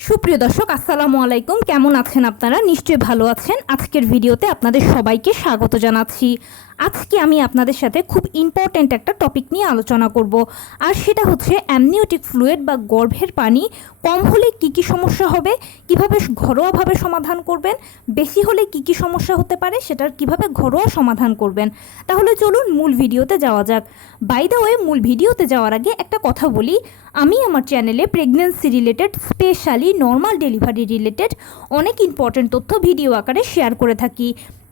সুপ্রিয় দর্শক, আসসালামু আলাইকুম। কেমন আছেন আপনারা? নিশ্চয়ই ভালো আছেন। আজকের ভিডিওতে আপনাদের সবাইকে স্বাগত জানাচ্ছি। আজকে আমি আপনাদের সাথে খুব ইম্পর্ট্যান্ট একটা টপিক নিয়ে আলোচনা করব, আর সেটা হচ্ছে অ্যামনিওটিক ফ্লুইড বা গর্ভের পানি কম হলে কি কি সমস্যা হবে, কিভাবে ঘরোয়াভাবে সমাধান করবেন, বেশি হলে কি কি সমস্যা হতে পারে সেটার কিভাবে ঘরোয়া সমাধান করবেন। তাহলে চলুন মূল ভিডিওতে যাওয়া যাক। বাই দ্য ওয়ে, মূল ভিডিওতে যাওয়ার আগে একটা কথা বলি, আমি আমার চ্যানেলে pregnancy related, specially normal delivery related অনেক ইম্পর্ট্যান্ট তথ্য ভিডিও আকারে শেয়ার করে থাকি।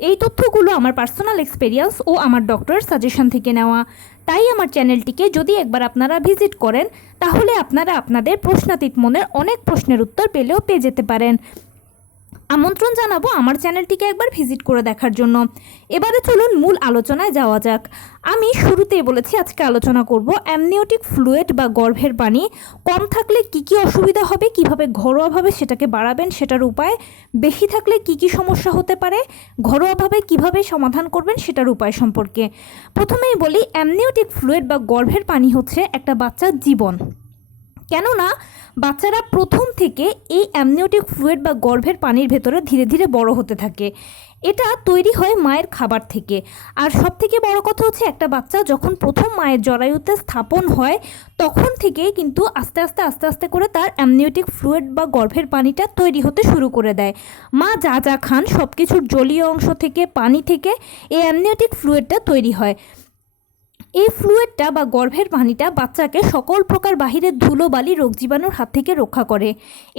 এই তথ্যগুলো আমার পার্সোনাল এক্সপেরিয়েন্স ও আমার ডক্টরের সাজেশন থেকে নেওয়া। তাই আমার চ্যানেলটিকে যদি একবার আপনারা ভিজিট করেন, তাহলে আপনারা আপনাদের প্রশ্নাতীত মনের অনেক প্রশ্নের উত্তর পেয়ে যেতে পারেন। আমন্ত্রণ জানাবো আমার চ্যানেলটিকে একবার ভিজিট করে দেখার জন্য। এবারে চলুন মূল আলোচনায় যাওয়া যাক। আমি শুরুতেই বলেছি আজকে আলোচনা করব অ্যামনিওটিক ফ্লুইড বা গর্ভের পানি কম থাকলে কি কি অসুবিধা হবে, কিভাবে ঘরোয়াভাবে সেটাকে বাড়াবেন সেটার উপায়, বেশি থাকলে কি কি সমস্যা হতে পারে, ঘরোয়াভাবে কিভাবে সমাধান করবেন সেটার উপায় সম্পর্কে। প্রথমেই বলি, অ্যামনিওটিক ফ্লুইড বা গর্ভের পানি হচ্ছে একটা বাচ্চার জীবন। কেননা বাচ্চারা প্রথম থেকে এই অ্যামনিওটিক ফ্লুইড বা গর্ভের পানির ভেতরে ধীরে ধীরে বড় হতে থাকে। এটা তৈরি হয় মায়ের খাবার থেকে। আর সবথেকে বড় কথা হচ্ছে, একটা বাচ্চা যখন প্রথম মায়ের জরায়ুতে স্থাপন হয়, তখন থেকেই কিন্তু আস্তে আস্তে করে তার অ্যামনিওটিক ফ্লুইড বা গর্ভের পানিটা তৈরি হতে শুরু করে দেয়। মা যা যা খান সব কিছুর জলীয় অংশ থেকে, পানি থেকে এই অ্যামনিওটিক ফ্লুইডটা তৈরি হয়। এই ফ্লুইডটা বা গর্ভের পানিটা বাচ্চাকে সকল প্রকার বাহিরের ধুলোবালি, রোগ জীবাণুর হাত থেকে রক্ষা করে।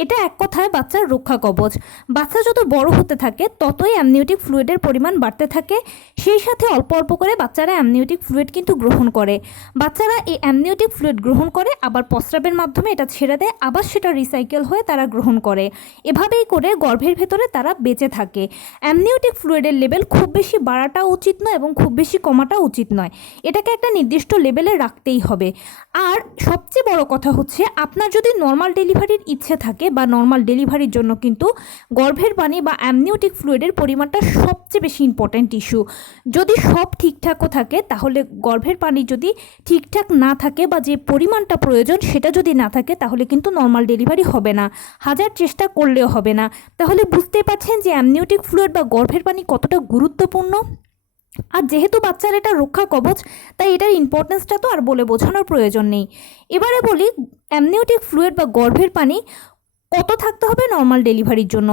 এটা এক কথায় বাচ্চার রক্ষা কবচ। বাচ্চা যত বড় হতে থাকে ততই অ্যামনিওটিক ফ্লুইডের পরিমাণ বাড়তে থাকে। সেই সাথে অল্প অল্প করে বাচ্চারা অ্যামনিওটিক ফ্লুইড কিন্তু গ্রহণ করে। বাচ্চারা এই অ্যামনিওটিক ফ্লুইড গ্রহণ করে, আবার প্রস্রাবের মাধ্যমে এটা ছেড়ে দেয়, আবার সেটা রিসাইকেল হয়ে তারা গ্রহণ করে। এভাবেই করে গর্ভের ভেতরে তারা বেঁচে থাকে। অ্যামনিওটিক ফ্লুইডের লেভেল খুব বেশি বাড়াটাও উচিত নয় এবং খুব বেশি কমাটাও উচিত নয়। এটাকে একটা নির্দিষ্ট লেভেলে রাখতেই হবে। আর সবচেয়ে বড় কথা হচ্ছে, আপনার যদি নর্মাল ডেলিভারির ইচ্ছে থাকে বা নর্মাল ডেলিভারির জন্য কিন্তু গর্ভের পানি বা অ্যামনিওটিক ফ্লুইডের পরিমাণটা সবচেয়ে বেশি ইম্পর্ট্যান্ট ইস্যু। যদি সব ঠিকঠাকও থাকে, তাহলে গর্ভের পানি যদি ঠিকঠাক না থাকে বা যে পরিমাণটা প্রয়োজন সেটা যদি না থাকে, তাহলে কিন্তু নর্মাল ডেলিভারি হবে না, হাজার চেষ্টা করলেও হবে না। তাহলে বুঝতেই পারছেন যে অ্যামনিওটিক ফ্লুইড বা গর্ভের পানি কতটা গুরুত্বপূর্ণ। আর যেহেতু বাচ্চার এটা রক্ষা কবচ, তাই এটার ইম্পর্টেন্সটা তো আর বলে বোঝানোর প্রয়োজন নেই। এবারে বলি, অ্যামনিওটিক ফ্লুইড বা গর্ভের পানি কত থাকতে হবে নর্মাল ডেলিভারির জন্য।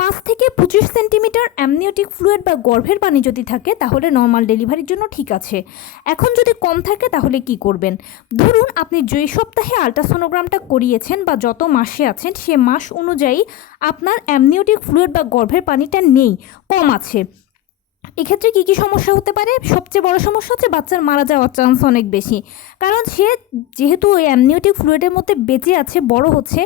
5 থেকে 25 সেন্টিমিটার অ্যামনিওটিক ফ্লুইড বা গর্ভের পানি যদি থাকে, তাহলে নর্মাল ডেলিভারির জন্য ঠিক আছে। এখন যদি কম থাকে তাহলে কি করবেন? ধরুন আপনি যেই সপ্তাহে আল্ট্রাসোনোগ্রামটা করিয়েছেন বা যত মাসে আছেন, সে মাস অনুযায়ী আপনার অ্যামনিওটিক ফ্লুইড বা গর্ভের পানিটা নেই, কম আছে। এক্ষেত্রে কী কী সমস্যা হতে পারে? সবচেয়ে বড় সমস্যা হচ্ছে বাচ্চার মারা যাওয়ার চান্স অনেক বেশি। কারণ সে যেহেতু ওই অ্যামনিওটিক ফ্লুইডের মধ্যে বেঁচে আছে, বড় হচ্ছে,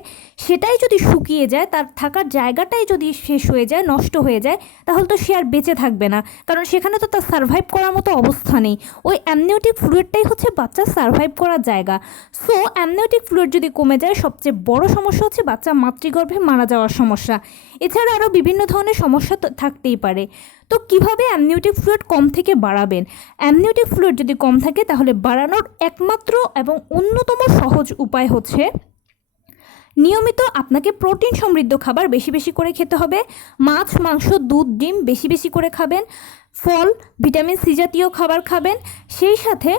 সেটাই যদি শুকিয়ে যায়, তার থাকার জায়গাটাই যদি শেষ হয়ে যায়, নষ্ট হয়ে যায়, তাহলে তো সে আর বেঁচে থাকবে না। কারণ সেখানে তো তার সারভাইভ করার মতো অবস্থা নেই। ওই অ্যামনিওটিক ফ্লুইডটাই হচ্ছে বাচ্চার সারভাইভ করার জায়গা। সো অ্যামনিওটিক ফ্লুইড যদি কমে যায়, সবচেয়ে বড় সমস্যা হচ্ছে বাচ্চা মাতৃগর্ভে মারা যাওয়ার সমস্যা। এছাড়া আরও বিভিন্ন ধরনের সমস্যা তো থাকতেই পারে। তো কিভাবে অ্যামনিওটিক ফ্লুইড কম থেকে বাড়াবেন? অ্যামনিওটিক ফ্লুইড যদি কম থাকে, তাহলে বাড়ানোর একমাত্র এবং অন্যতম সহজ উপায় হচ্ছে নিয়মিত আপনাকে প্রোটিন সমৃদ্ধ খাবার বেশি বেশি করে খেতে হবে। মাছ, মাংস, দুধ, ডিম বেশি বেশি করে খাবেন। ফল, ভিটামিন সি জাতীয় খাবার খাবেন। সেই সাথে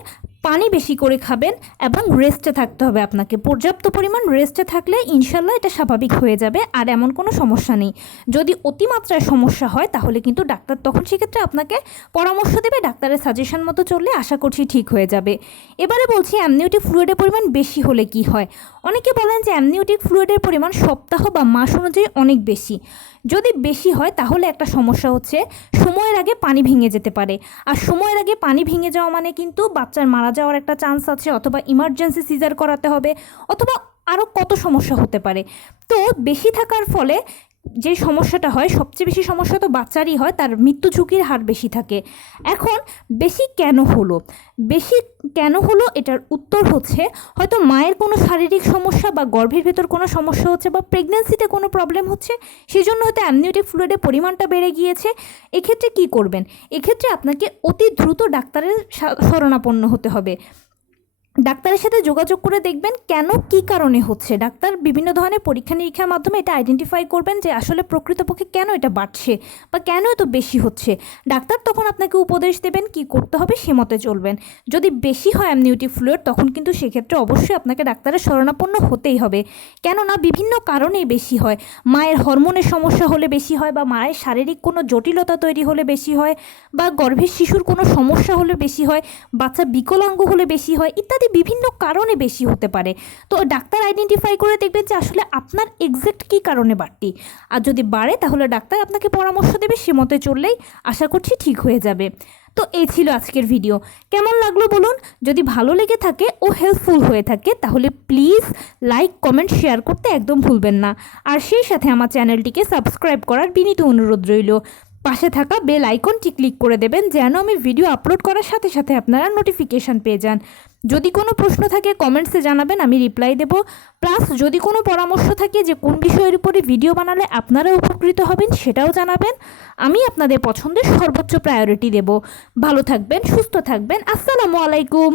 পানি বেশি করে খাবেন এবং রেস্টে থাকতে হবে আপনাকে। পর্যাপ্ত পরিমাণ রেস্টে থাকলে ইনশাল্লাহ এটা স্বাভাবিক হয়ে যাবে, আর এমন কোনো সমস্যা নেই। যদি অতিমাত্রায় সমস্যা হয়, তাহলে কিন্তু ডাক্তার তখন সেক্ষেত্রে আপনাকে পরামর্শ দেবে। ডাক্তারের সাজেশন মতো চললে আশা করছি ঠিক হয়ে যাবে। এবারে বলছি, অ্যামনিওটিক ফ্লুইডের পরিমাণ বেশি হলে কি হয়। অনেকে বলেন যে অ্যামনিওটিক ফ্লুইডের পরিমাণ সপ্তাহ বা মাস অনুযায়ী অনেক বেশি। যদি বেশি হয়, তাহলে একটা সমস্যা হচ্ছে সময়ের আগে পানি ভেঙে যেতে পারে। আর সময়ের আগে পানি ভেঙে যাওয়া মানে কিন্তু বাচ্চার মারা যাওয়ার একটা চান্স আছে, অথবা ইমার্জেন্সি সিজার করাতে হবে, অথবা আরও কত সমস্যা হতে পারে। তো বেশি থাকার ফলে যে সমস্যাটা হয়, সবচেয়ে বেশি সমস্যা তো বাচ্চারই হয়, তার মৃত্যু ঝুঁকির হার বেশি থাকে। এখন বেশি কেন হলো এটার উত্তর হচ্ছে, হয়তো মায়ের কোনো শারীরিক সমস্যা বা গর্ভের ভেতর কোনো সমস্যা হচ্ছে বা প্রেগন্যান্সিতে কোনো প্রবলেম হচ্ছে, সেই জন্য হয়তো অ্যামনিওটিক ফ্লুইডের পরিমাণটা বেড়ে গিয়েছে। এক্ষেত্রে কি করবেন? এক্ষেত্রে আপনাকে অতি দ্রুত ডাক্তারের শরণাপন্ন হতে হবে। ডাক্তারের সাথে যোগাযোগ করে দেখবেন কেন কী কারণে হচ্ছে। ডাক্তার বিভিন্ন ধরনের পরীক্ষা নিরীক্ষার মাধ্যমে এটা আইডেন্টিফাই করবেন যে আসলে প্রকৃতপক্ষে কেন এটা বাড়ছে বা কেন এত বেশি হচ্ছে। ডাক্তার তখন আপনাকে উপদেশ দেবেন কি করতে হবে, সে মতে চলবেন। যদি বেশি হয় অ্যামনিওটিক ফ্লুইড তখন কিন্তু সেক্ষেত্রে অবশ্যই আপনাকে ডাক্তারের শরণাপন্ন হতেই হবে, কেননা বিভিন্ন কারণেই বেশি হয়। মায়ের হরমোনের সমস্যা হলে বেশি হয়, বা মায়ের শারীরিক কোনো জটিলতা তৈরি হলে বেশি হয়, বা গর্ভের শিশুর কোনো সমস্যা হলে বেশি হয়, বাচ্চা বিকলাঙ্গ হলে বেশি হয়, ইত্যাদি বিভিন্ন কারণে বেশি হতে পারে। তো ডাক্তার আইডেন্টিফাই করে দেখবেন যে আসলে আপনার এক্স্যাক্ট কী কারণে বাড়তি। আর যদি বাড়ে তাহলে ডাক্তার আপনাকে পরামর্শ দেবে, সে মতে চললেই আশা করছি ঠিক হয়ে যাবে। তো এই ছিল আজকের ভিডিও। কেমন লাগলো বলুন? যদি ভালো লেগে থাকে ও হেল্পফুল হয়ে থাকে তাহলে প্লিজ লাইক, কমেন্ট, শেয়ার করতে একদম ভুলবেন না। আর সেই সাথে আমার চ্যানেলটিকে সাবস্ক্রাইব করার বিনীত অনুরোধ রইল। পাশে থাকা বেল আইকনটি ক্লিক করে দেবেন যেন আমি ভিডিও আপলোড করার সাথে সাথে আপনারা নোটিফিকেশান পেয়ে যান। যদি কোনো প্রশ্ন থাকে কমেন্টসে জানাবেন, আমি রিপ্লাই দেব। প্লাস যদি কোনো পরামর্শ থাকে যে কোন বিষয়ের উপরে ভিডিও বানালে আপনারা উপকৃত হবেন সেটাও জানাবেন। আমি আপনাদের পছন্দের সর্বোচ্চ প্রায়োরিটি দেব। ভালো থাকবেন, সুস্থ থাকবেন। আসসালামু আলাইকুম।